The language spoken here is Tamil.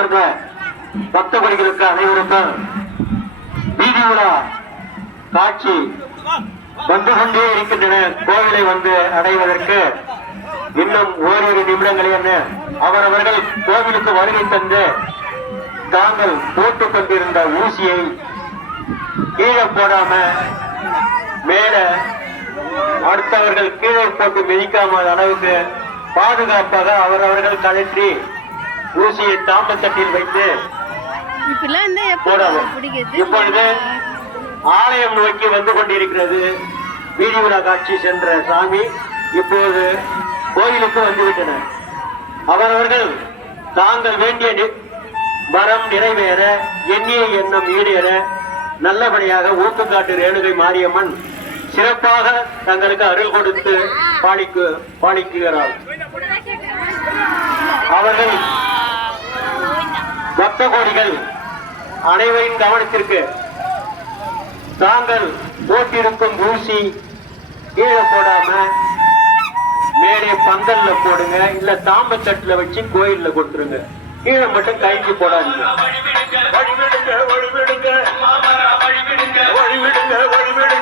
அமர்ந்த பக்தகோடிகளுக்கு அனைவருக்கும் வீதி உலா காட்சி வந்து கொண்டே இருக்கின்றன. கோவிலை வந்து அடைவதற்கு இன்னும் ஓரிரு நிமிடங்களே அவரவர்கள் கோவிலுக்கு வருகை தந்து தாங்கள் போட்டுக் கொண்டிருந்த ஊசியை கீழே போடாம மேல அடுத்தவர்கள் கீழே போட்டு மிதிக்காமல் அளவுக்கு பாதுகாப்பாக அவரவர்கள் கழற்றி ஊசியை தாம்பத்தட்டில் வைத்து போடவும். இப்பொழுது ஆலயம் நோக்கி வந்து கொண்டிருக்கிறது வீதி உலா காட்சி சென்ற சாமி. இப்போது கோயிலுக்கு வந்துவிட்டனர். அவரவர்கள் தாங்கள் வேண்டிய வரம் நிறைவேற எண்ணிய எண்ணம் ஈடேற நல்லபடியாக ஊத்துக்காட்டு ரேணுகை மாரியம்மன் சிறப்பாக தங்களுக்கு அருள் கொடுத்து பாலிக்கிறார். அவர்கள் பக்த கோடிகள் அனைவரின் கவனத்திற்கு தாங்கள் போட்டிருக்கும் ஊசி கீழே போடாம மேலே பந்தல்ல போடுங்க, இல்ல தாம்பத்தட்டுல வச்சு கோயில்ல கொடுத்துருங்க. கீழே மட்டும் கைக்கு போடாதீங்க. வழிவிடுங்க வழிவிடுங்க வழிவிடுங்க வழிவிடுங்க